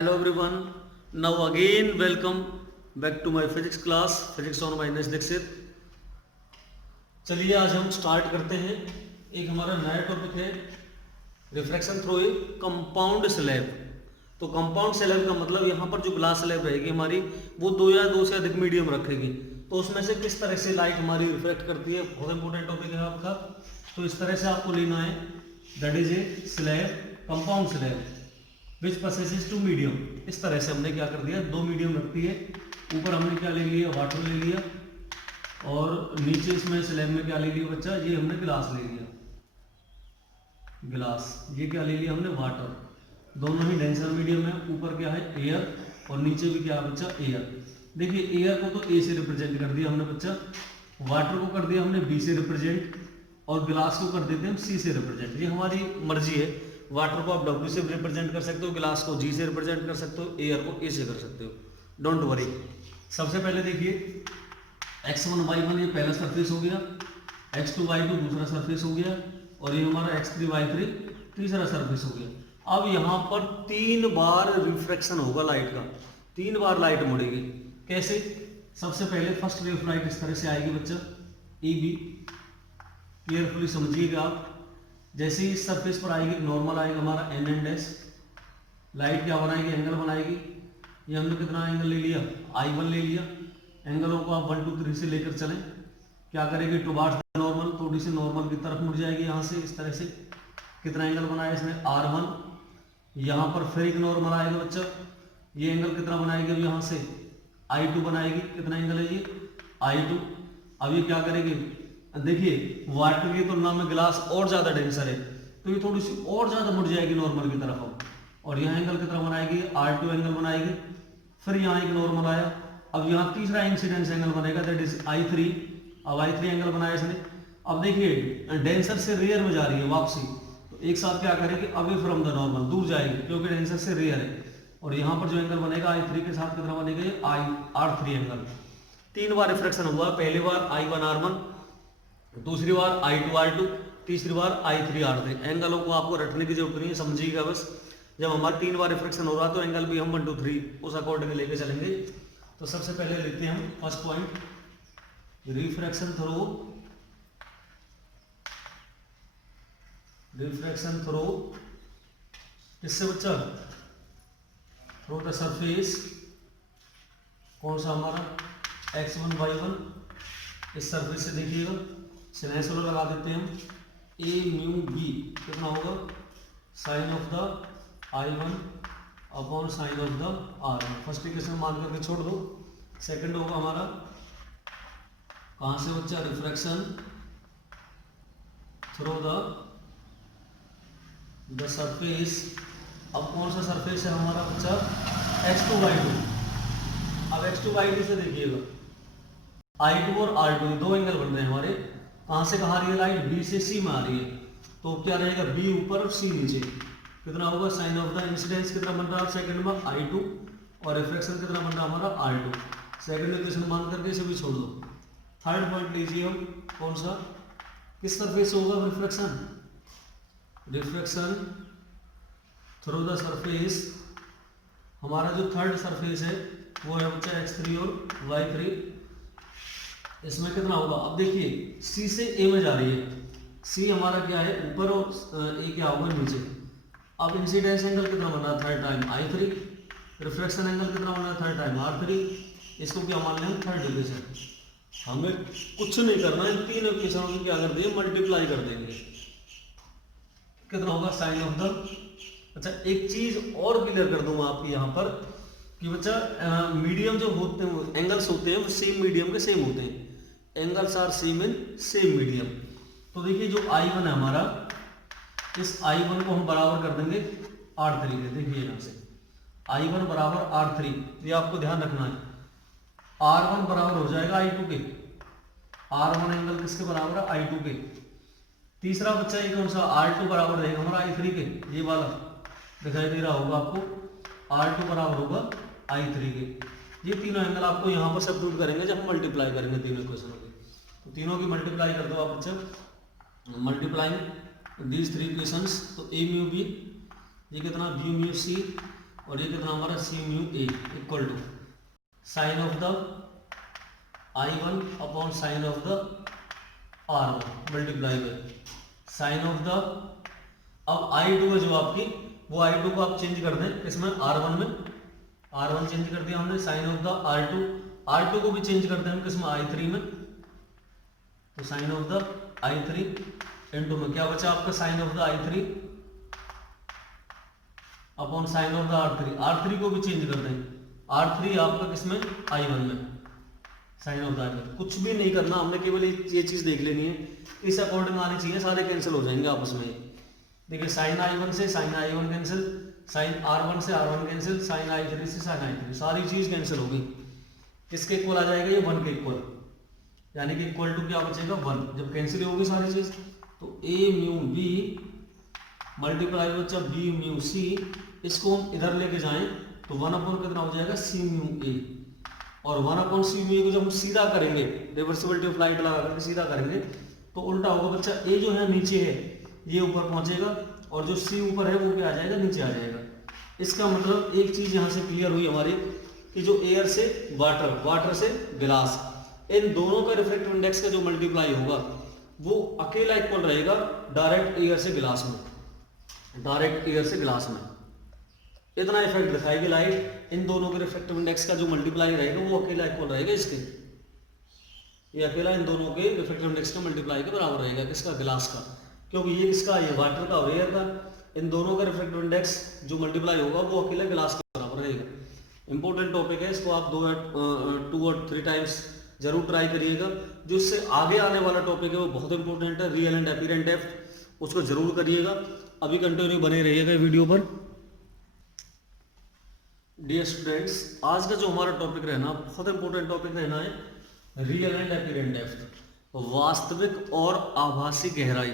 Hello everyone. Now again welcome back to my physics class, physics on by Dinesh Dixit. चलिए आज हम start करते हैं। एक हमारा नया टॉपिक है refraction through a compound slab. तो कंपाउंड स्लैब का मतलब यहाँ पर जो ग्लास स्लैब रहेगी हमारी वो दो या दो से अधिक मीडियम रखेगी। तो उसमें से किस तरह से लाइट हमारी रिफ्लेक्ट करती है, बहुत इंपॉर्टेंट टॉपिक है आपका। तो इस तरह से आपको लेना है, that is a slab, compound slab which possesses two medium. इस तरह से हमने क्या कर दिया, दो मीडियम रखती है। ऊपर हमने क्या ले लिया, वाटर ले लिया, और नीचे इसमें स्लैब में क्या ले लिया बच्चा, ये हमने गिलास ले लिया, गिलास। ये क्या ले लिया हमने, वाटर। दोनों ही डेंसर मीडियम है। ऊपर क्या है, एयर, और नीचे भी क्या है बच्चा, एयर। देखिए एयर को तो ए से रिप्रेजेंट कर दिया हमने बच्चा, वाटर को कर दिया हमने बी से रिप्रेजेंट, और गिलास को कर देते हैं हम सी से रिप्रेजेंट। ये हमारी मर्जी है। वाटर को आप डब्ल्यू से रिप्रेजेंट कर सकते हो, गिलास को जी से रिप्रेजेंट कर सकते हो, एयर को ए से कर सकते हो। Don't worry. सबसे पहले देखिए x1 y1 ये पहला सरफेस हो गया, x2 y2 दूसरा सरफेस हो गया, और ये हमारा x3 y3 तीसरा सरफेस हो गया। अब यहाँ पर 3 बार रिफ्रैक्शन होगा लाइट का, 3 बार लाइट मुड़ेगी। कैसे? सबसे पहले फर्स्ट रे ऑफ लाइट इस तरह से आएगी बच्चा, ई बी। केयरफुली समझिएगा आप। जैसे ही इस सरफेस पर आएगी, नॉर्मल आएगा हमारा एन एंड एस। लाइट क्या बनाएगी, एंगल बनाएगी। ये हमने कितना एंगल ले लिया, I1 ले लिया। एंगलों को आप 1 2 3 से लेकर चलें। क्या करेगी, टुवार्ड्स द नॉर्मल, थोड़ी सी नॉर्मल की तरफ मुड़ जाएगी यहाँ से, इस तरह से। कितना एंगल बनाया इसने, R1। यहाँ पर फिर एक नॉर्मल आएगा बच्चा। ये एंगल कितना बनाएगी, अब यहाँ से I2 बनाएगी। कितना एंगल है ये, I2। अब ये क्या करेगी, देखिए वाटर की तुलना में गिलास और ज्यादा डेंसर है, तो ये थोड़ी सी और ज्यादा मुड़ जाएगी नॉर्मल की तरफ अब। और यहाँ एंगल कितना बनाएगी, R2 एंगल बनाएगी। फिर यहाँ एक नॉर्मल आया। अब यहाँ तीसरा इंसिडेंस एंगल बनेगा, दैट इज I3। अब I3 एंगल बनाया इसने। अब देखिए डेंसर से रेयर में जा रही है वापसी, तो एक साथ क्या करेगी, अवे फ्रॉम द नॉर्मल, दूर जाएगी, क्योंकि डेंसर से रेयर है। और यहाँ पर जो एंगल बनेगा I3 के साथ कितना बनेगा, ये R3 एंगल। 3 बार रिफ्रैक्शन हुआ। पहली बार I1 R1, दूसरी बार I2 R2, तीसरी बार I3 R3। एंगलों को आपको रटने की जरूरत नहीं है, समझिएगा बस। जब हमारा 3 बार रिफ्रैक्शन हो रहा तो एंगल भी हम 1 2 3 उस अकॉर्डिंग लेके चलेंगे। तो सबसे पहले लेते हैं हम फर्स्ट पॉइंट, रिफ्रैक्शन थ्रू किससे बच्चा, थ्रू द सरफेस। कौन सा हमारा, x1 y1। इस सरफेस से देखिएगा, सिनेसोलर लगा देते हैं हम, ए म्यू बी कितना होगा, sine of the I1 upon sine of the R1। First equation मान करके छोड़ दो। सेकंड होगा हमारा, कहां से बच्चा, रिफ्रैक्शन थ्रू द सरफेस। अब कौन सा सरफेस है हमारा बच्चा, x2 y2। अब x2 y2 से देखिएगा, I2 और R2 दो एंगल बन रहे हैं हमारे। कहां से कहां आ रही है लाइट, बी से सी में आ रही है, तो क्या रहेगा, बी ऊपर और सी नीचे। कितना होगा, साइन ऑफ द इंसिडेंस कितना बन रहा है सेकंड में, I2, और रिफ्रैक्शन कितना बन रहा है हमारा, R2। सेकंड इक्वेशन मान करके इसे भी छोड़ दो। थर्ड पॉइंट लीजिए हम, कौन सा, किस सरफेस होगा refraction, refraction through the surface. हमारा जो थर्ड सरफेस है वो है बच्चा x3 और y3। इसमें कितना होगा, अब देखिए C से A में जा रही है, C हमारा क्या है ऊपर, और A क्या होगा नीचे। अब इंसिडेंस एंगल कितना बन रहा है, third time I3। Reflection angle कितना बन रहा है, थर्ड टाइम R3। इसको क्या मान लें, थर्ड इक्वेशन। हमें कुछ नहीं करना है, तीन इक्वेशनों की क्या कर देंगे, मल्टीप्लाई कर देंगे। कितना होगा, साइन ऑफ द। अच्छा एक चीज और क्लियर कर दूंगा आपकी यहाँ पर कि बच्चा मीडियम जो होते हैं, एंगल्स होते हैं वो सेम मीडियम के सेम होते हैं। Angles are same in same medium. तो देखिए जो I1 है हमारा, इस I1 को हम बराबर कर देंगे R3 के। देखिए यहाँ से I1 बराबर R3, ये आपको ध्यान रखना है। R1 बराबर हो जाएगा I2 के। R1 एंगल किसके बराबर है, I2 के। तीसरा बच्चा ये कौन सा, R2 बराबर रहेगा हमारा I3 के। ये वाला दिखाई दे रहा होगा आपको, R2 बराबर होगा I3 के। ये तीनों एंगल आपको यहाँ पर सब्स्टिट्यूट करेंगे जब हम मल्टीप्लाई करेंगे तीनों इक्वेशनों की। तो तीनों की मल्टीप्लाई कर दो आप बच्चा, मल्टीप्लाइंग दीज थ्री इक्वेशंस। तो ए म्यू बी, ये कितना, बी म्यू सी और ये कितना हमारा सी mu A equal to sine of the I1 upon sine of the R1 multiply by sine of the, अब I2 है जो आपकी, वो I2 को आप चेंज कर दें किसमें, R1 में, R1 चेंज कर दिया हमने, sign of the R2, R2 को भी चेंज करते हैं हम किसमें, I3 में, तो sign of the I3 into में क्या बचा आपका sine of the I3 upon sine of the R3, R3 को भी चेंज कर दें, R3 आपका किसमें, I1 में, साइन ऑफ द I1, कुछ भी नहीं करना हमने, केवल ये चीज देख लेनी है, इस अकॉर्डिंग आनी चाहिए, सारे कैंसिल हो जाएंगे आपस में। देखिए साइन I1 से sign I1 cancel, sign R1 से R1 कैंसिल, साइन I3 से साइन I3, सारी चीज कैंसिल होगी, किसके इक्वल आ जाएगा, ये 1 के इक्वल, यानी कि इक्वल टू क्या बचेगा 1, जब कैंसिल होगी सारी चीज तो a म्यू b मल्टीप्लाई बच्चा b म्यू c, इसको हम इधर लेके जाएं तो 1 अपॉन कितना हो जाएगा c म्यू a, और 1 अपॉन c म्यू a को जब हम सीधा करेंगे, रिवर्सिबिलिटी ऑफ लाइट लगा करके सीधा करेंगे तो उल्टा होगा बच्चा, a जो है नीचे है ये ऊपर पहुंचेगा, और जो c ऊपर है वो क्या आ जाएगा, नीचे आ जाएगा। इसका मतलब एक चीज यहाँ से क्लियर हुई हमारी कि जो एयर से वाटर, वाटर से गिलास, इन दोनों का रिफ्रैक्टिव इंडेक्स का जो मल्टीप्लाई होगा वो अकेला इक्वल रहेगा डायरेक्ट एयर से गिलास में, डायरेक्ट एयर से ग्लास में, इतना इफेक्ट दिखाएगी लाइट, इन दोनों के रिफ्रैक्टिव इंडेक्स का जो मल्टीप्लाई रहेगा वो अकेला इक्वल रहेगा इसके, ये अकेला इन दोनों के रिफ्रैक्टिव इंडेक्स का मल्टीप्लाई के बराबर रहेगा, किसका, ग्लास का, क्योंकि ये किसका, ये वाटर का और एयर का, इन दोनों का रिफ्रैक्टिव इंडेक्स जो मल्टीप्लाई होगा वो अकेला ग्लास के बराबर रहेगा। इंपॉर्टेंट टॉपिक है, इसको आप 2 और 3 टाइम्स जरूर ट्राई करिएगा। जो इससे आगे आने वाला टॉपिक है वो बहुत इंपॉर्टेंट है, रियल एंड अपीरेंट डेप्थ, उसको जरूर करिएगा। अभी कंटिन्यू बने रहिएगा वीडियो पर। डियर स्टूडेंट्स, आज का जो हमारा टॉपिक रहना, बहुत इंपॉर्टेंट टॉपिक रहना है, रियल एंड अपीरेंट डेप्थ, वास्तविक और आभासी गहराई।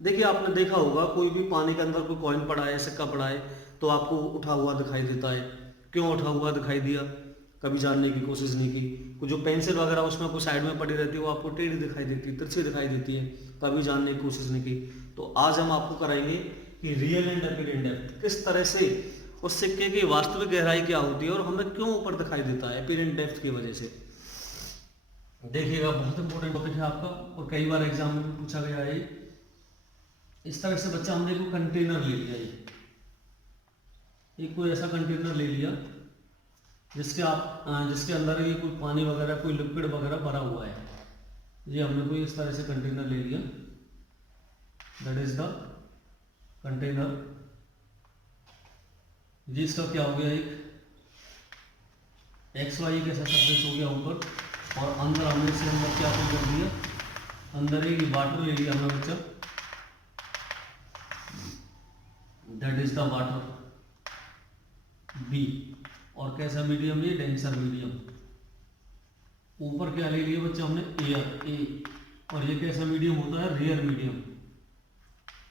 देखिए आपने देखा होगा कोई भी पानी के अंदर कोई कॉइन पड़ा है, सिक्का पड़ा है, तो आपको उठा हुआ दिखाई देता है, क्यों उठा हुआ दिखाई दिया, कभी जानने की कोशिश नहीं की। जो पेंसिल वगैरह उसमें कोई साइड में पड़ी रहती है वो आपको टेढ़ी दिखाई देती है, तिरछी दिखाई देती है, कभी जानने की कोशिश नहीं की। तो आज हम आपको कराएंगे कि रियल एंड अपीरेंट डेप्थ, किस तरह से उस सिक्के की वास्तविक गहराई क्या होती है और हमें क्यों ऊपर दिखाई देता है अपीरेंट डेप्थ की वजह से। देखिएगा बहुत इंपॉर्टेंट टॉपिक है आपका, और कई बार एग्जाम में भी पूछा गया है। इस तरह से बच्चा, हमने कोई कंटेनर ले लिया, ये कोई ऐसा कंटेनर ले लिया जिसके अंदर ये कोई पानी वगैरह, कोई लिक्विड वगैरह भरा हुआ है। ये हमने कोई इस तरह से कंटेनर ले लिया, दैट इज द कंटेनर। ये इसका क्या हो गया, एक XY एक ऐसा सरफेस हो गया ऊपर, और अंदर हमने से अंदर क्या कर दिया, अंदर ही वाटर ले लिया हमने बच्चा, that is the water B, और कैसा मीडियम, ये डेंसर मीडियम। ऊपर क्या ले लिया बच्चा हमने, एयर A, और ये कैसा मीडियम होता है, रेयर मीडियम,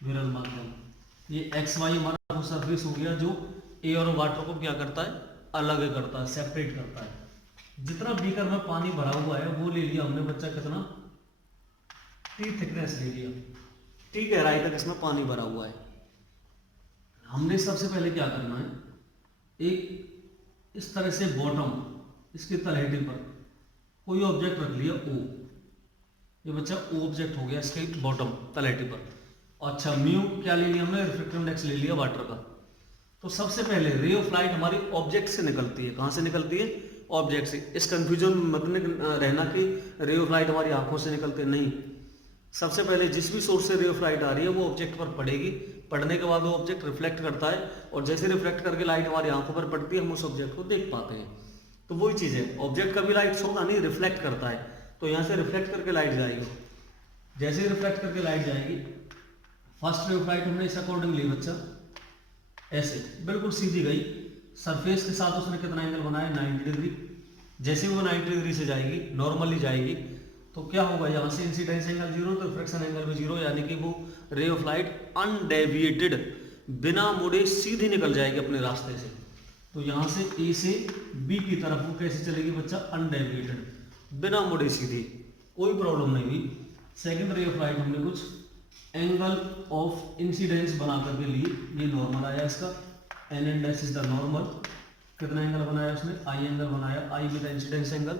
विरल माध्यम। ये XY हमारा वो सरफेस हो गया जो एयर और वाटर को क्या करता है, अलग करता है, सेपरेट करता है। जितना बीकर में पानी भरा हुआ है वो ले लिया हमने बच्चा, कितना, T थिकनेस ले लिया, T गहराई तक इसमें पानी भरा हुआ है। हमने सबसे पहले क्या करना है, एक इस तरह से बॉटम, इसके तलहटी पर कोई ऑब्जेक्ट रख लिया O, ये बच्चा O ऑब्जेक्ट हो गया इसके बॉटम तलहटी पर। अच्छा, म्यू क्या ले लिया हमने, रिफ्रैक्टिव इंडेक्स ले लिया वाटर का। तो सबसे पहले रे ऑफ लाइट हमारी ऑब्जेक्ट से निकलती है, कहाँ से निकलती है, ऑब्जेक्ट से। इस कंफ्यूजन में मत रहना कि रे ऑफ लाइट हमारी आंखों से निकलते, नहीं। सबसे पहले जिस भी सोर्स से रे ऑफ लाइट आ रही है वो ऑब्जेक्ट पर पड़ेगी, पड़ने के बाद वो ऑब्जेक्ट रिफ्लेक्ट करता है, और जैसे रिफ्लेक्ट करके लाइट हमारी आंखों पर पड़ती है हम उस ऑब्जेक्ट को देख पाते हैं। तो वही चीज़ है, ऑब्जेक्ट कभी लाइट होगा नहीं, रिफ्लेक्ट करता है। तो यहाँ से रिफ्लेक्ट करके लाइट जाएगी, जैसे ही रिफ्लेक्ट करके लाइट जाएगी, फर्स्ट रे ऑफ लाइट हमने इस अकॉर्डिंग ली बच्चा, ऐसे बिल्कुल सीधी गई, सरफेस के साथ उसने कितना एंगल बनाया, 90 डिग्री। जैसे वो 90 डिग्री से जाएगी, नॉर्मली जाएगी, तो क्या होगा, यहाँ से इंसिडेंस एंगल 0 तो रिफ्लेक्शन एंगल भी 0, यानी कि वो रे ऑफ लाइट अनडेविएटेड, बिना मुड़े सीधी निकल जाएगी अपने रास्ते से। तो यहाँ से A से B की तरफ वो कैसे चलेगी बच्चा, अनडेविएटेड, बिना मुड़े सीधी, कोई प्रॉब्लम नहीं हुई। सेकेंड रे ऑफ लाइट हमने कुछ एंगल ऑफ इंसिडेंस बना करके लिए, ये नॉर्मल आया इसका, N N dash is the normal, कितना एंगल बनाया उसने, आई एंगल बनाया, आई विद इंसिडेंस एंगल।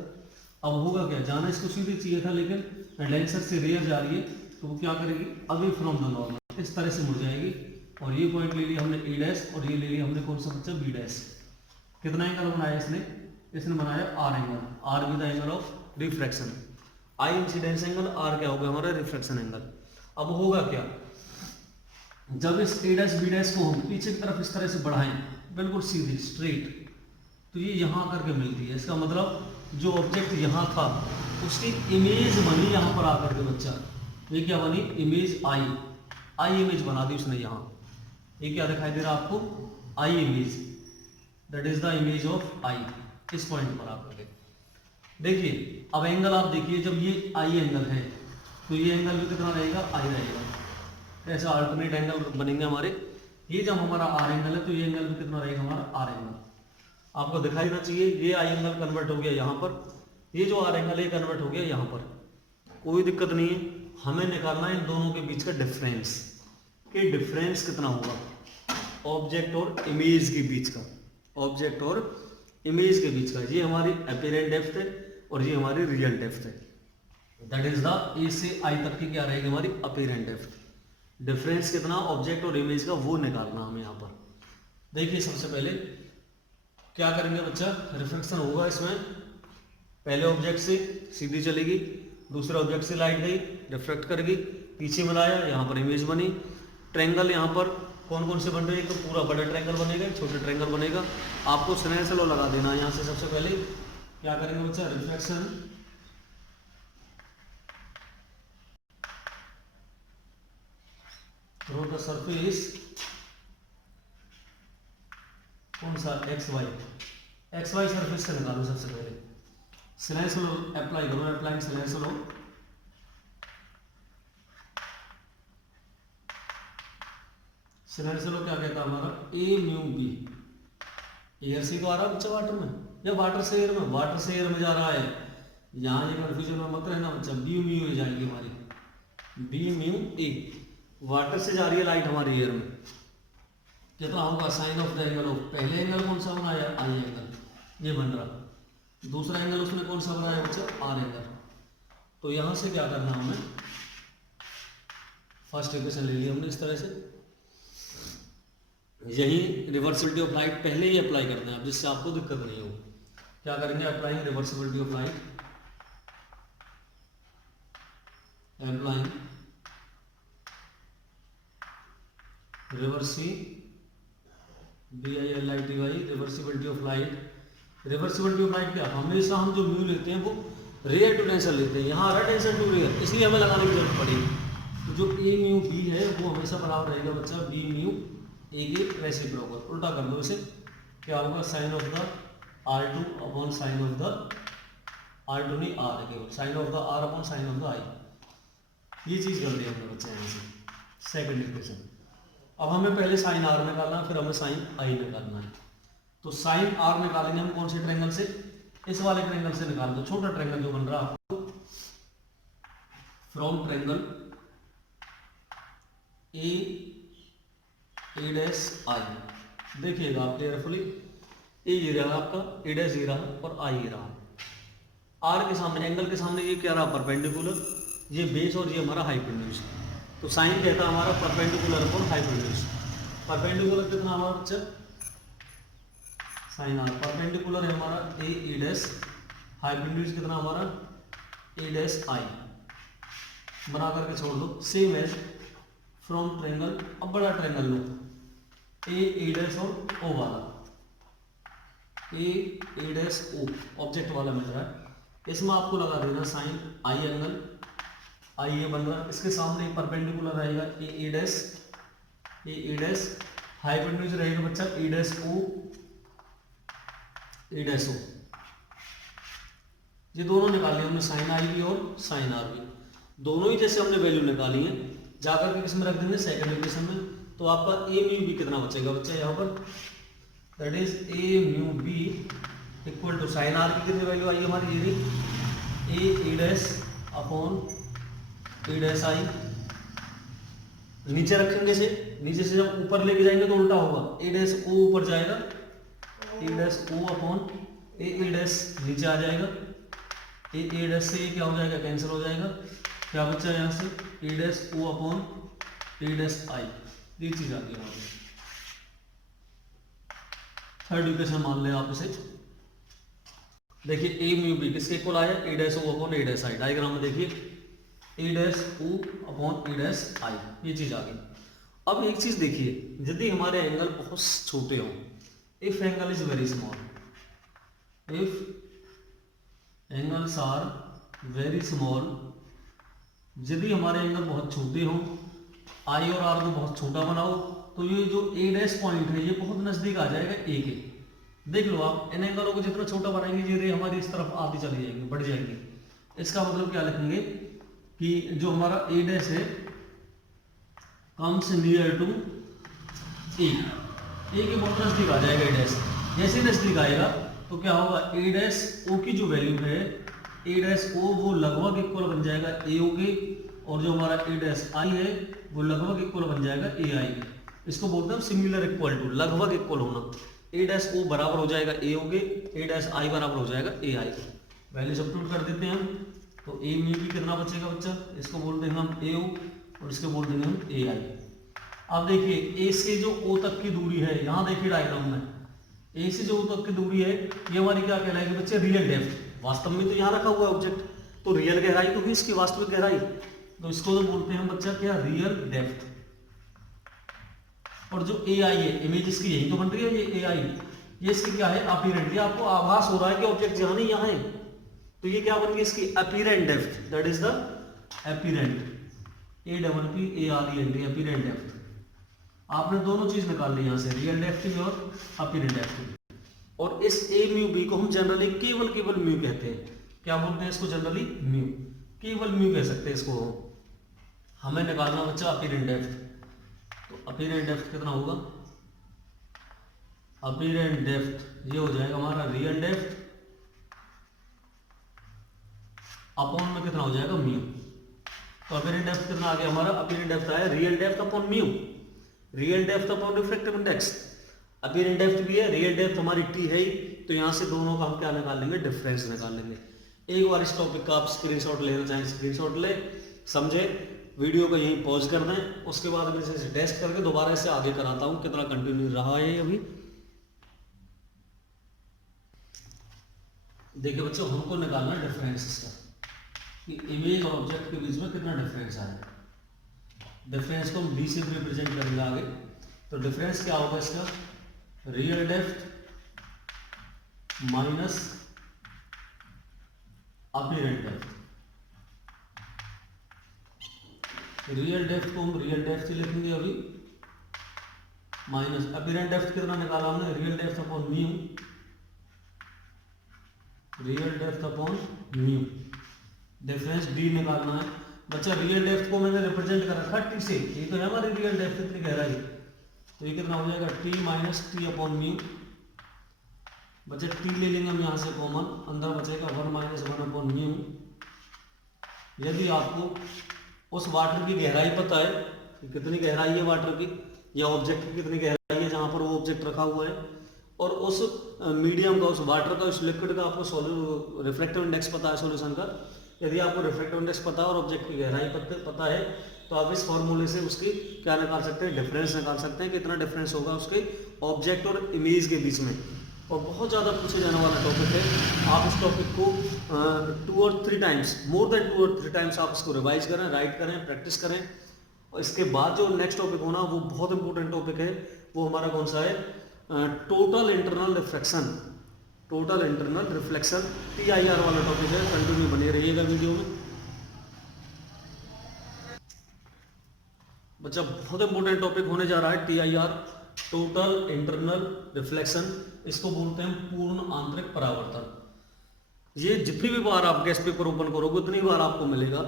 अब होगा क्या, जाना इसको सीधे चाहिए था लेकिन डेंसर से रेयर जा रही है तो वो क्या करेगी, अवे फ्रॉम द नॉर्मल, इस तरह से मुड़ जाएगी। और ये पॉइंट ले लिया हमने ए डैश और ये ले लिया हमने कौन सा बच्चा, बी डैश। कितना एंगल बनाया इसने बनाया R angle, R with the angle of refraction, I incidence angle, R क्या होगा हमारा रिफ्रैक्शन एंगल। अब होगा क्या, जब इस ए डैश बी डैश को हम पीछे की तरफ इस तरह से बढ़ाएं बिल्कुल सीधी स्ट्रेट, तो ये यहाँ आकर के मिलती है। इसका मतलब जो ऑब्जेक्ट यहाँ था उसकी इमेज बनी यहाँ पर आकर के बच्चा, ये क्या बनी, इमेज आई, आई इमेज बना दी उसने यहाँ। ये क्या दिखाई दे रहा है आपको, I image, that is the image of I, इस पॉइंट पर आकर के देखिए। अब एंगल आप देखिए, जब ये आई एंगल है तो ये एंगल भी कितना रहेगा, आई रहेगा। ऐसा अल्टरनेट एंगल बनेंगे हमारे। ये जब हमारा आर एंगल है तो ये एंगल भी कितना रहेगा हमारा, आर एंगल। आपको दिखाई देना चाहिए, ये आई एंगल कन्वर्ट हो गया यहाँ पर, ये जो आर एंगल है कन्वर्ट हो गया यहाँ पर, कोई दिक्कत नहीं है। हमें निकालना है इन दोनों के बीच का डिफरेंस, कि डिफरेंस कितना होगा ऑब्जेक्ट और इमेज के बीच का, ऑब्जेक्ट और इमेज के बीच का। ये हमारी अपीरेंट डेप्थ है और ये हमारी रियल डेप्थ है, दैट इज द ए से आई तक की क्या रहेगी हमारी अपीरेंट डेप्थ। डिफरेंस कितना ऑब्जेक्ट और इमेज का वो निकालना हमें यहाँ पर। देखिए सबसे पहले क्या करेंगे बच्चा, रिफ्लेक्शन होगा इसमें, पहले ऑब्जेक्ट से सीधी चलेगी, दूसरे ऑब्जेक्ट से लाइट गई रिफ्लेक्ट करेगी, पीछे मिलाया, यहाँ पर इमेज बनी। ट्रायंगल यहाँ पर कौन कौन से बन रहे हैं, तो पूरा बड़ा ट्रायंगल बनेगा, छोटे ट्रायंगल बनेगा। आपको स्नेल्स लॉ लगा देना है यहाँ से। सबसे पहले क्या करेंगे बच्चा, रिफ्लेक्शन थ्रू द सरफेस, कौन सा, X Y, X Y surface से निकालो। सबसे पहले स्नेल्स लॉ अप्लाई करो, applying Snell's law. Snell's law क्या कहता है हमारा, ए म्यू बी, एयर से तो आ रहा है बच्चा वाटर में, या वाटर से एयर में, वाटर से एयर में जा रहा है, यहाँ ये कंफ्यूजन में मत रहना बच्चा। बी म्यू ए जाएगी हमारी, बी म्यू ए, वाटर से जा रही है लाइट हमारी एयर में, कितना होगा sine of the angle of, पहले एंगल कौन सा बनाया, आई एंगल, ये बन रहा। दूसरा एंगल उसने कौन सा बनाया बच्चा, आर एंगल। तो यहाँ से क्या करना हमें, फर्स्ट इक्वेशन ले लिया हमने इस तरह से। यही रिवर्सिबिलिटी ऑफ लाइट पहले ही अप्लाई करना है जिससे आपको दिक्कत नहीं हो। क्या करेंगे, applying reversibility of light, applying reversibility of light. Reversibility of light क्या, हमेशा हम जो म्यू लेते हैं वो रेयर टू टेंशन लेते हैं, यहाँ आ रहा टेंशन टू रेयर, इसलिए हमें लगाने की जरूरत पड़ेगी। तो जो ए म्यू बी है वो हमेशा बराबर रहेगा बच्चा बी म्यू ए के रेसिप्रोकल। उल्टा कर दो इसे, क्या होगा, sine of the R2 upon sine of the R2 नहीं आर है केवल, sine of the R upon sine of the I. ये चीज कर दी हमने बच्चे यहाँ से, सेकंड इक्वेशन। अब हमें पहले साइन आर निकालना है, फिर हमें साइन आई निकालना है। तो साइन आर निकालेंगे हम कौन से ट्रायंगल से, इस वाले ट्रायंगल से निकाल दो, छोटा ट्रायंगल जो बन रहा है आपको, फ्रॉम ट्रायंगल ए डैश आई। देखिएगा आप केयरफुली, ए ये रहा आपका, ए डैश ये रहा और आई ये रहा। आर के सामने, एंगल के सामने ये क्या रहा, परपेंडिकुलर, ये बेस और ये हमारा हाइपोटेन्यूज। तो साइन कहता है हमारा परपेंडिकुलर अपॉन हाइपोटेन्यूज। परपेंडिकुलर कितना हमारा बच्चा, साइन आर, परपेंडिकुलर है हमारा ए डैश, हाइपोटेन्यूज कितना हमारा ए डैश आई। बना करके छोड़ दो, सेम एज फ्रॉम ट्रायंगल। अब बड़ा ट्रायंगल लो, ए डैश और ओ वाला, ए डैश ओ ऑब्जेक्ट वाला मिल रहा है, इसमें आपको लगा देना साइन आई एंगल, आई ये बन रहा है, इसके सामने परपेंडिकुलर रहेगा ए डैश, हाइपोटेन्यूज रहेगा बच्चा ए डैश ओ, ये दोनों निकाल लिया हमने, साइन आई भी और साइन आर भी, दोनों ही जैसे हमने वैल्यू निकाली है, जाकर के किसमें रख देंगे, सेकंड इक्वेशन में। तो आपका ए म्यू बी कितना बचेगा बच्चा यहाँ पर, that is A mu B equal to sine R की कितनी वैल्यू आई हमारी, ये A dash upon A dash I, नीचे रखेंगे से, नीचे से जब ऊपर लेके जाएंगे तो उल्टा होगा, ए डैश ओ ऊपर जाएगा, ए dash O upon A dash नीचे आ जाएगा, ए डैश से क्या हो जाएगा, कैंसिल हो जाएगा, क्या बच्चा यहाँ से A dash O upon A dash I, ये चीज आ गई हमारी। थर्ड इक्वेशन मान लें आप इसे, देखिए ए म्यू बी किसके इक्वल आया, A dash O upon A dash I. Diagram में देखिए A dash O upon A dash I, ये चीज आ गई। अब एक चीज देखिए, यदि हमारे एंगल बहुत छोटे हों, if angle is very small, if angles are very small, यदि हमारे एंगल बहुत छोटे हों, आई और आर को बहुत छोटा बनाओ, तो ये जो ए डैश पॉइंट है ये बहुत नजदीक आ जाएगा ए के। देख लो आप, इन एंगलों को जितना छोटा बनाएंगे ये रे हमारी इस तरफ आती चली जाएंगी, बढ़ जाएंगी। इसका मतलब क्या लिखेंगे कि जो हमारा ए डैश है कम्स नियर टू ए के बहुत नजदीक आ जाएगा ए डैश। जैसे नजदीक आएगा तो क्या होगा, ए डैश ओ की जो वैल्यू है, ए डैश ओ वो लगभग इक्वल बन जाएगा ए ओ के, और जो हमारा ए डैश आई है वो लगभग इक्वल बन जाएगा ए आई के। इसको बोलते हैं सिमिलर इक्वल टू, लगभग इक्वल होना। ए डैश ओ बराबर हो जाएगा ए ओ के, ए डैश आई बराबर हो जाएगा ए आई के। वैल्यू सब्स्टिट्यूट कर देते हैं हम, तो ए म्यू बी कितना बचेगा बच्चा, इसको बोल देंगे हम ए ओ और इसको बोल देंगे हम ए आई। अब देखिए ए से जो ओ तक की दूरी है, यहाँ देखिए डायग्राम में ए से जो ओ तक की दूरी है ये हमारी क्या कहलाएगी बच्चे, रियल डेप्थ। वास्तव में तो यहाँ रखा हुआ है ऑब्जेक्ट, तो रियल गहराई तो हुई इसकी वास्तविक गहराई, तो इसको तो बोलते हैं बच्चा क्या, रियल डेप्थ। और जो ए आई है, इमेज इसकी यही तो बन रही है, ये ए आई, ये इसकी क्या है, अपीरेंट। ये आपको आभास हो रहा है कि ऑब्जेक्ट यहाँ नहीं यहाँ है, तो ये क्या बन गई इसकी apparent depth, that is the apparent, A double P A R E N T, apparent depth. आपने दोनों चीज निकाल ली यहाँ से, रियल डेप्थ भी और अपीरेंट डेप्थ भी। और इस ए म्यू बी को हम जनरली केवल म्यू कहते हैं। क्या बोलते हैं इसको, जनरली म्यू, केवल म्यू कह सकते हैं इसको। हमें निकालना बच्चा अपीरेंट डेप्थ, तो अपीरेंट डेप्थ कितना होगा, अपीरेंट डेप्थ ये हो जाएगा हमारा रियल डेप्थ अपॉन में कितना हो जाएगा, म्यू। तो अपीरेंट डेप्थ कितना आ गया हमारा, अपीरेंट डेप्थ आया real depth upon mu, real depth upon refractive index. Apparent depth भी है, रियल डेप्थ हमारी टी है ही, तो यहां से दोनों का हम क्या निकाल लेंगे, डिफरेंस निकाल लेंगे। एक बार इस टॉपिक का आप स्क्रीनशॉट लेना चाहें स्क्रीनशॉट ले, समझे, वीडियो को यहीं पॉज कर दें, उसके बाद मैं इसे टेस्ट करके दोबारा इसे आगे कराता हूं कितना कंटिन्यू रहा है अभी। देखिए बच्चों, हमको निकालना डिफरेंस इसका कि इमेज और ऑब्जेक्ट के बीच में कितना डिफरेंस आया। डिफरेंस को हम डी से रिप्रेजेंट करेंगे आगे। तो डिफरेंस क्या होगा इसका, real depth minus apparent depth. Real depth को हम रियल डेप्थ से लिखेंगे अभी, माइनस अपीरेंट डेप्थ कितना निकाला हमने, real depth upon mu, real depth upon mu. Difference D निकालना है बच्चा। रियल डेप्थ को मैंने रिप्रेजेंट कर रखा टी से, ये तो है हमारी रियल डेप्थ इतनी गहराई, तो ये कितना हो जाएगा, T minus T upon mu. बच्चा टी ले लेंगे हम यहाँ से कॉमन, अंदर बचेगा 1 माइनस 1 अपॉन म्यू। यदि आपको उस वाटर की गहराई पता है कि कितनी गहराई है वाटर की, या ऑब्जेक्ट की कितनी गहराई है जहाँ पर वो ऑब्जेक्ट रखा हुआ है, और उस मीडियम का, उस वाटर का, उस लिक्विड का आपको रिफ्रैक्टिव इंडेक्स पता है सॉल्यूशन का, यदि आपको रिफ्रैक्टिव इंडेक्स पता है और ऑब्जेक्ट की गहराई पता है, तो आप इस फॉर्मूले से उसकी क्या निकाल सकते हैं, डिफरेंस निकाल सकते हैं, कितना डिफरेंस होगा उसके ऑब्जेक्ट और इमेज के बीच में। और बहुत ज़्यादा पूछे जाने वाला टॉपिक है, आप इस टॉपिक को 2 और 3 टाइम्स, मोर देन 2 और 3 टाइम्स आप इसको रिवाइज करें, राइट करें, प्रैक्टिस करें। और इसके बाद जो नेक्स्ट टॉपिक होना वो बहुत इंपॉर्टेंट टॉपिक है, वो हमारा कौन सा है, total internal reflection, total internal reflection, TIR वाला टॉपिक है। कंटिन्यू बने रहिएगा वीडियो में बच्चा, बहुत इंपॉर्टेंट टॉपिक होने जा रहा है TIR, टोटल इंटरनल रिफ्लेक्शन। इसको बोलते हैं पूर्ण आंतरिक परावर्तन। ये जितनी भी बार आप गेस्ट पेपर ओपन करोगे उतनी बार आपको मिलेगा।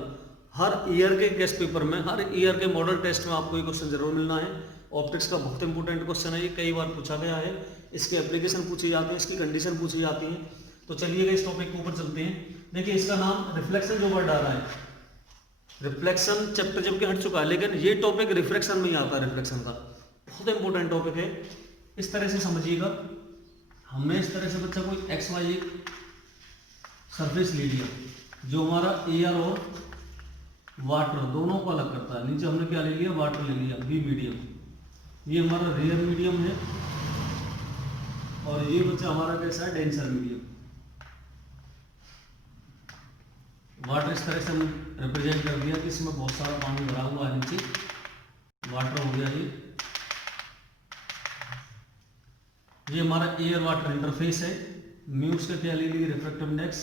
हर ईयर के गेस्ट पेपर में, हर ईयर के मॉडल टेस्ट में आपको ये क्वेश्चन जरूर मिलना है। ऑप्टिक्स का बहुत इंपॉर्टेंट क्वेश्चन है, ये कई बार पूछा गया है, इसके एप्लीकेशन पूछी जाती है, इसकी कंडीशन पूछी जाती है। तो चलिएगा इस टॉपिक के ऊपर चलते हैं। देखिए इसका नाम रिफ्लेक्शन जो वर्ड आ रहा है, रिफ्लेक्शन चैप्टर जबकि हट चुका है, लेकिन ये टॉपिक रिफ्रैक्शन में ही आता है, रिफ्लेक्शन का बहुत इंपॉर्टेंट टॉपिक है। इस तरह से समझिएगा, हमने इस तरह से बच्चा कोई एक्स वाई सरफेस ले लिया जो हमारा एयर और वाटर दोनों को अलग करता है। नीचे हमने क्या ले लिया, वाटर ले लिया, बी मीडियम, ये हमारा रेयर मीडियम है, और ये बच्चा हमारा कैसा है, डेंसर मीडियम। वाटर इस तरह से हमने रिप्रेजेंट कर दिया कि इसमें बहुत सारा पानी भरा हुआ है, नीचे वाटर हो गया। ये हमारा एयर वाटर इंटरफेस है। म्यूस का क्या ले लिया, रिफ्रैक्टिव इंडेक्स।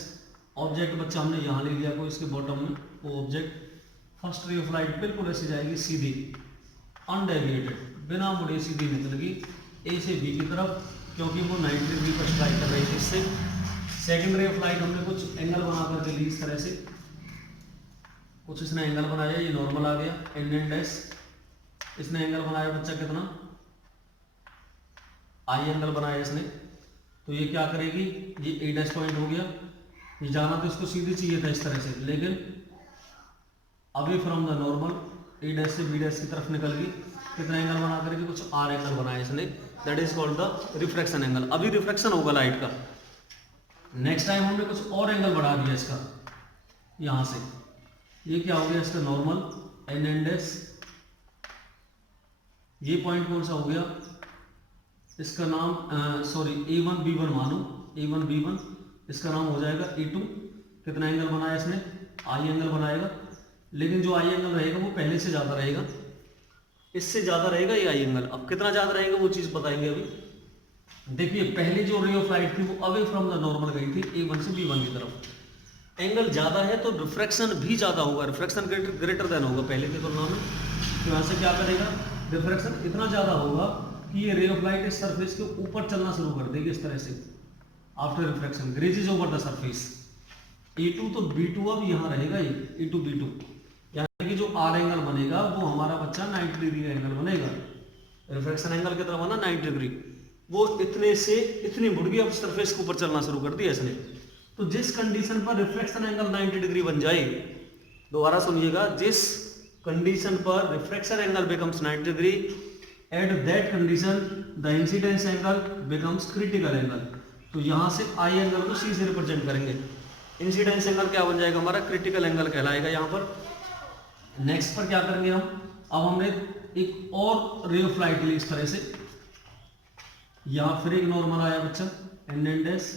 ऑब्जेक्ट बच्चा हमने यहाँ ले लिया कोई इसके बॉटम में, वो object first ray of light बिल्कुल ऐसे जाएगी सीधी, अनडेविएटेड, बिना मुड़े सीधी निकलेगी ए से बी की तरफ, क्योंकि वो 90 डिग्री पर स्ट्राइक कर रही थी इससे। सेकेंड रे ऑफ लाइट हमने कुछ एंगल बना करके ली इस तरह से, कुछ इसने एंगल बनाया, ये नॉर्मल आ गया, एन एंड एस। इसने एंगल बनाया बच्चा कितना, आई एंगल बनाया इसने, तो ये क्या करेगी, ये ए डैश पॉइंट हो गया, ये जाना तो इसको सीधी चाहिए था इस तरह से, लेकिन away from the normal A dash से बी डैश की तरफ निकल गई। कितना एंगल बना करके, कुछ आर एंगल बनाया इसने, that is called the refraction angle. अभी रिफ्रैक्शन होगा लाइट का। नेक्स्ट टाइम हमने कुछ और एंगल बढ़ा दिया इसका, यहां से ये क्या हो गया इसका नॉर्मल, एन एंड एस। ये पॉइंट कौन सा हो गया, इसका नाम सॉरी A1 B1 मानो, A1 B1, इसका नाम हो जाएगा A2। कितना एंगल बनाया इसने, आई एंगल बनाएगा, लेकिन जो आई एंगल रहेगा वो पहले से ज़्यादा रहेगा, इससे ज़्यादा रहेगा ये आई एंगल। अब कितना ज़्यादा रहेगा वो चीज़ बताएंगे अभी। देखिए पहली जो रे ऑफ लाइट थी वो अवे फ्रॉम द नॉर्मल गई थी A1 से B1 की तरफ, एंगल ज़्यादा है तो रिफ्रैक्शन भी ज़्यादा होगा, रिफ्रैक्शन ग्रेटर देन होगा पहले की तुलना में। तो यहाँ से क्या करेगा, रिफ्रैक्शन इतना ज़्यादा होगा कि ये रे ऑफ लाइट इस सरफेस के ऊपर चलना शुरू कर देगी इस तरह से। After refraction grazes over the surface. A2 तो B2 अब यहाँ रहेगा, ये A2 B2, यानी कि जो आर एंगल बनेगा वो हमारा बच्चा 90 डिग्री का एंगल बनेगा। रिफ्रैक्शन एंगल कितना बना, 90 डिग्री, वो इतने से इतनी मुड़ गई, अब सरफेस के ऊपर चलना शुरू कर दिया इसने। तो जिस कंडीशन पर रिफ्रैक्शन एंगल 90 डिग्री बन जाए, दोबारा सुनिएगा, जिस कंडीशन पर refraction angle becomes 90 degree, at that condition the incidence angle becomes critical angle. तो यहां से आई एंगल को सी से रिप्रेजेंट करेंगे, इंसिडेंस एंगल क्या बन जाएगा हमारा, क्रिटिकल एंगल कहलाएगा यहाँ पर। नेक्स्ट पर क्या करेंगे हम, अब हमने एक और रे ऑफ लाइट ली इस तरह से, यहां फिर एक नॉर्मल आया बच्चा, एन एंड एस।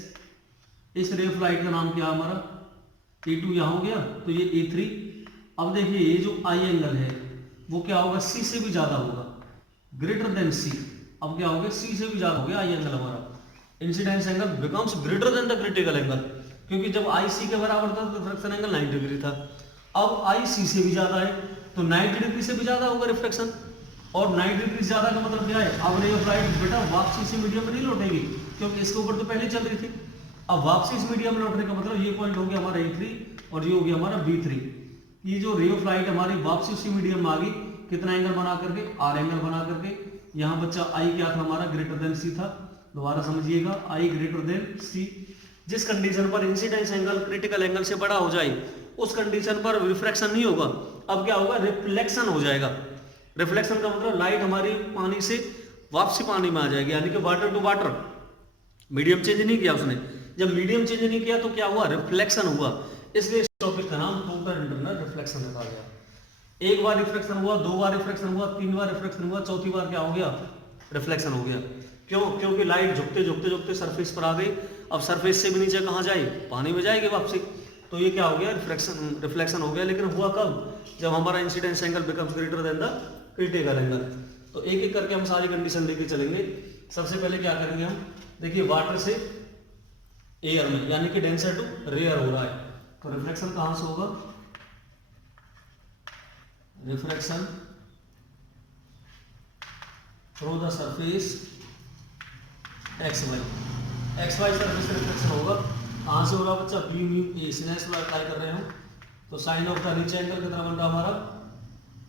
इस रे ऑफ लाइट का नाम क्या हमारा, A2 यहाँ हो गया, तो ये A3। अब देखिए ये जो आई एंगल है वो क्या होगा, सी से भी ज्यादा होगा, ग्रेटर देन सी। अब क्या हो गया, सी से भी ज्यादा हो गया आई एंगल हमारा, incidence angle becomes greater than the critical angle, क्योंकि जब आई सी के बराबर था तो रिफ्रैक्शन एंगल 90 डिग्री था। अब आई सी से भी ज्यादा है तो 90 डिग्री से भी ज्यादा होगा रिफ्रैक्शन, और 90 डिग्री से ज्यादा का मतलब क्या है, अब रे ऑफ लाइट बेटा वापसी से मीडियम में नहीं लौटेगी, क्योंकि इसके ऊपर तो पहले चल रही थी। अब वापसी इस मीडियम में लौटने का मतलब ये पॉइंट हो गया हमारा A3 और ये हो गया हमारा B3। ये जो रे ऑफ लाइट हमारी वापसी उसी मीडियम में आ गई, कितना एंगल बना करके, आर एंगल बना करके। यहाँ बच्चा आई क्या था हमारा, ग्रेटर देन सी था, दोबारा समझिएगा, आई ग्रेटर देन सी। जिस कंडीशन पर इंसिडेंस एंगल क्रिटिकल एंगल से बड़ा हो जाए उस कंडीशन पर रिफ्रैक्शन नहीं होगा, अब क्या होगा, रिफ्लेक्शन हो जाएगा। रिफ्लेक्शन का मतलब लाइट हमारी पानी से वापसी पानी में आ जाएगी, यानी कि water to water, medium change नहीं किया उसने। जब मीडियम चेंज नहीं किया तो क्या हुआ, रिफ्लेक्शन हुआ, इसलिए इस टॉपिक का नाम टोटल इंटरनल रिफ्लेक्शन रखा गया। एक बार रिफ्लेक्शन हुआ, दो बार रिफ्लेक्शन हुआ, तीन बार रिफ्लेक्शन हुआ, चौथी बार क्या हो गया, रिफ्लेक्शन हो गया। क्यों, क्योंकि लाइट झुकते झुकते झुकते सरफेस पर आ गई, अब सरफेस से भी नीचे कहाँ जाए, पानी में जाएगी वापसी, तो ये क्या हो गया, रिफ्लेक्शन हो गया। लेकिन हुआ कब, जब हमारा incidence angle becomes greater than the critical angle. तो एक एक करके हम सारी कंडीशन लेके चलेंगे। सबसे पहले क्या करेंगे हम, देखिए वाटर से एयर में, यानी कि डेंसर टू रेयर हो रहा है, तो रिफ्लेक्शन कहां से होगा, reflection through the surface X Y surface reflection होगा। कहां से हो रहा बच्चा, बी म्यू ए, सिनेस वाला ट्राई कर रहे हो, तो साइन ऑफ द नीचे एंगल कितना बन रहा हमारा,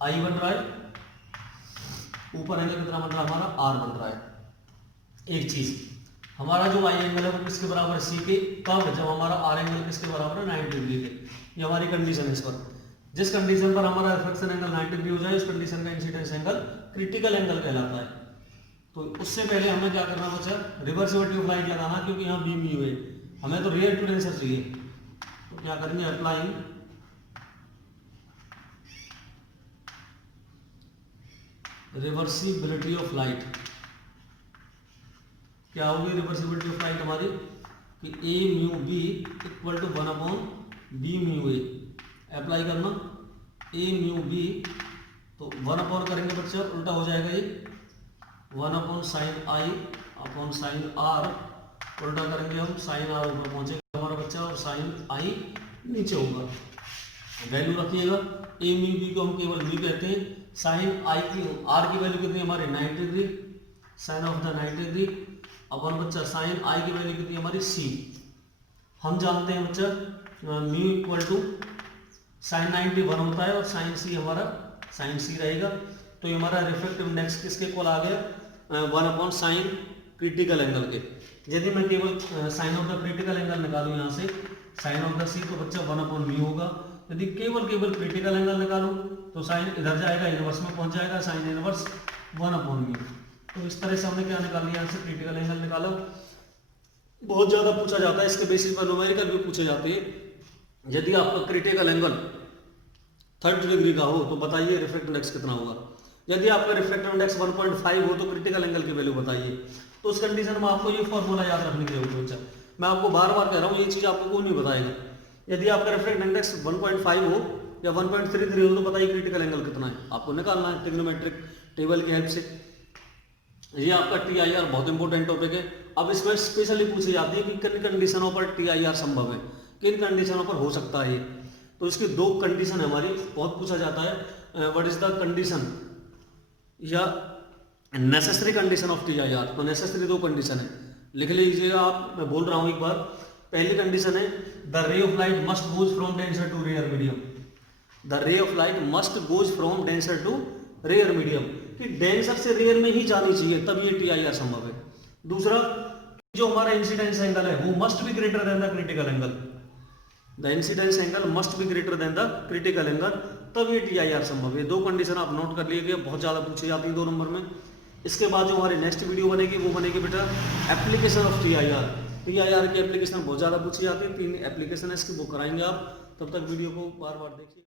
आई बन रहा है, ऊपर एंगल कितना बन रहा है हमारा, आर बन रहा है। एक चीज, हमारा जो आई एंगल है वो किसके बराबर है, सी के, कब, जब हमारा आर एंगल किसके बराबर है, 90 डिग्री के। ये हमारी कंडीशन है इस पर। जिस कंडीशन पर हमारा रिफ्लेक्शन एंगल 90 डिग्री हो जाए उस कंडीशन का इंसिडेंस एंगल क्रिटिकल एंगल कहलाता है। तो उससे पहले हमें क्या करना बचा, रिवर्सिबिलिटी ऑफ लाइट लगाना, क्योंकि यहाँ बीम यू है, हमें तो रियल टू डेंसर चाहिए। तो क्या करेंगे, अप्लाइंग रिवर्सिबिलिटी ऑफ लाइट। क्या होगी रिवर्सिबिलिटी ऑफ लाइट हमारी कि A mu B equal to 1/b mu A. Apply करना ए म्यू बी, तो 1 करेंगे बच्चे उल्टा हो जाएगा ये 1/sin i upon sin r, उल्टा करेंगे हम sin r ऊपर पहुंचेगा हमारा बच्चा और sin i नीचे होगा। वैल्यू रखिएगा, ए म्यू बी को हम केवल बी कहते हैं, sin i की r की वैल्यू कितनी हमारी 90 degree, sine of the 90 degree upon बच्चा sin i की वैल्यू कितनी हमारी c। हम जानते हैं बच्चा म्यू इक्वल टू sin 90 1 होता है और sin c हमारा sin c रहेगा। तो ये हमारा रिफ्लेक्टिव इंडेक्स किसके इक्वल आ गया, 1/sin क्रिटिकल एंगल के। यदि मैं केवल sine of the critical angle निकालूं यहाँ से साइन ऑफ द सी, तो बच्चा 1/μ होगा। यदि केवल क्रिटिकल एंगल निकालूं तो साइन इधर जाएगा, इनवर्स में पहुंच जाएगा, साइन इनवर्स 1/μ। तो इस तरह से हमने क्या निकाल लिया, यहाँ से क्रिटिकल एंगल निकाला। बहुत ज्यादा पूछा जाता है, इसके बेसिस पर न्यूमेरिकल भी पूछे जाते हैं। यदि आपका क्रिटिकल एंगल 30 डिग्री का हो तो बताइए रिफ्लेक्टिव इंडेक्स कितना होगा। यदि आपका रिफ्लेक्टिव इंडेक्स 1.5 हो तो क्रिटिकल एंगल की वैल्यू बताइए। तो उस कंडीशन में आपको ये फॉर्मूला याद रखने की जरूरत है। मैं आपको बार बार कह रहा हूँ, ये चीज आपको कोई नहीं बताएगा। यदि आपका रिफ्लेक्टिव इंडेक्स 1.5 हो या 1.33 हो तो बताइए क्रिटिकल एंगल कितना है, आपको निकालना है ट्रिग्नोमेट्रिक टेबल की हेल्प से। ये आपका TIR बहुत इंपॉर्टेंट टॉपिक है। अब इसमें स्पेशली पूछी जाती है कि किन कंडीशनों पर TIR संभव है, किन कंडीशनों पर हो सकता है। तो इसकी 2 कंडीशन है हमारी, बहुत पूछा जाता है। व्हाट इज द कंडीशन या नेसेसरी कंडीशन ऑफ TIR। तो नेसेसरी 2 कंडीशन है, लिख लीजिएगा आप, मैं बोल रहा हूं एक बार। पहली कंडीशन है the ray of light must goes from denser to rare medium. The ray of light must goes from denser to rare medium, कि डेंसर से रेयर में ही जानी चाहिए, तब ये TIR संभव है। दूसरा, जो हमारा इंसिडेंस एंगल है वो must be greater than the critical angle. The incidence angle must be greater than the critical angle, तब ये TIR संभव है। 2 कंडीशन आप नोट कर लीजिए, बहुत ज्यादा पूछी जाती है 2 नंबर में। इसके बाद जो हमारी नेक्स्ट वीडियो बनेगी वो बनेगी बेटा एप्लीकेशन ऑफ TIR। TIR की एप्लीकेशन बहुत ज्यादा पूछी जाती है, 3 एप्लीकेशन है इसकी, वो कराएंगे आप। तब तक वीडियो को बार बार देखिए।